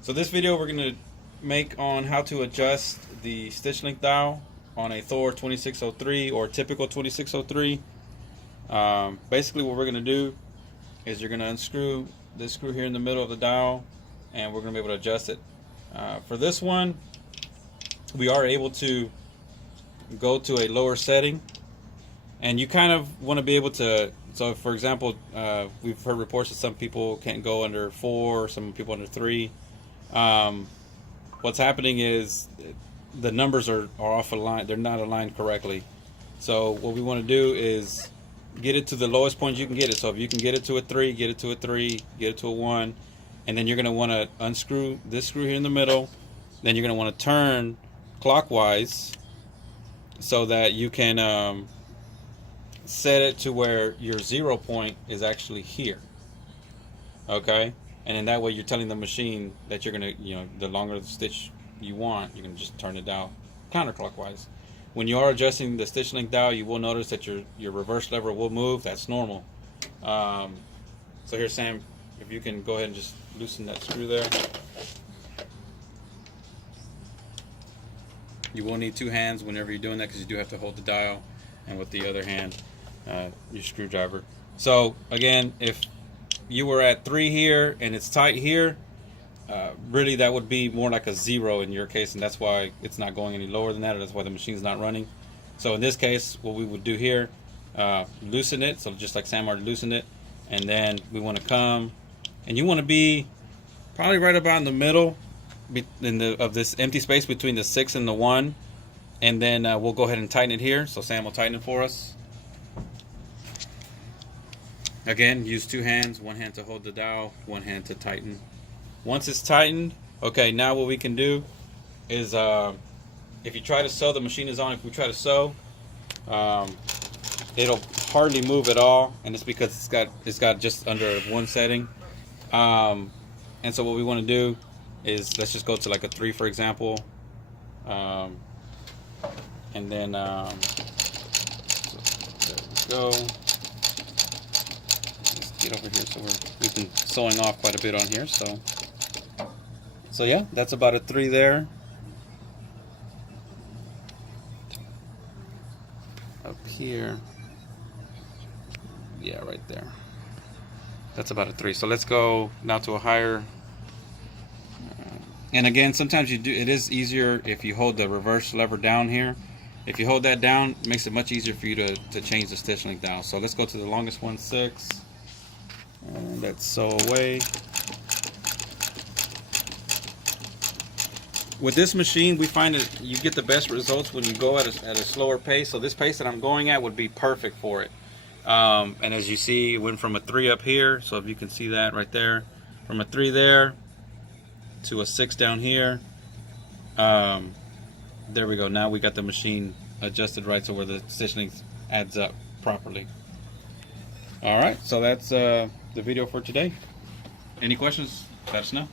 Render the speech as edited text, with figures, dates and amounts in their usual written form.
So this video we're going to make on how to adjust the stitch length dial on a THOR 2603 or typical 2603. Basically what we're going to do is you're going to unscrew this screw here in the middle of the dial, and we're going to be able to adjust it. For this one, we are able to go to a lower setting, and you kind of want to be able to, so for example, we've heard reports that some people can't go under 4, some people under 3. What's happening is the numbers are off aligned, they're not aligned correctly. So what we want to do is get it to the lowest point you can get it. So if you can get it to a 3, get it to a 3, get it to a 1, and then you're going to want to unscrew this screw here in the middle. Then you're going to want to turn clockwise so that you can set it to where your 0 point is actually here. Okay, and in that way you're telling the machine that you're going to, the longer the stitch you want, you can just turn it down counterclockwise. When you are adjusting the stitch length dial, you will notice that your reverse lever will move. That's normal. So here, Sam, if you can go ahead and just loosen that screw there. You will need 2 hands whenever you're doing that, because you do have to hold the dial, and with the other hand, your screwdriver. So again, if you were at 3 here and it's tight here, really that would be more like a 0 in your case, and that's why it's not going any lower than that, or that's why the machine's not running. So in this case, what we would do here, loosen it, so just like Sam already loosened it, and then we want to come, and you want to be probably right about in the middle of this empty space between the 6 and the 1, and then we'll go ahead and tighten it here. So Sam will tighten it for us. Again, use 2 hands, 1 hand to hold the dial, 1 hand to tighten. Once it's tightened, okay, now what we can do is, if you try to sew, the machine is on. If we try to sew, it'll hardly move at all, and it's because it's got just under 1 setting. And so what we want to do is, let's just go to like a 3, for example, and then so there we go. Let's get over here. So we've been sewing off quite a bit on here. So yeah, that's about a 3 there. Up here, yeah, right there. That's about a 3. So let's go now to a higher. And again, sometimes it is easier if you hold the reverse lever down here. If you hold that down, it makes it much easier for you to change the stitch length down. So let's go to the longest one, 6. And let's sew away. With this machine, we find that you get the best results when you go at a slower pace. So this pace that I'm going at would be perfect for it. And as you see, it went from a 3 up here. So if you can see that right there, from a 3 there to a 6 down here. There we go. Now we got the machine adjusted right so where the stitch length adds up properly. Alright, so that's the video for today. Any questions? Let us know.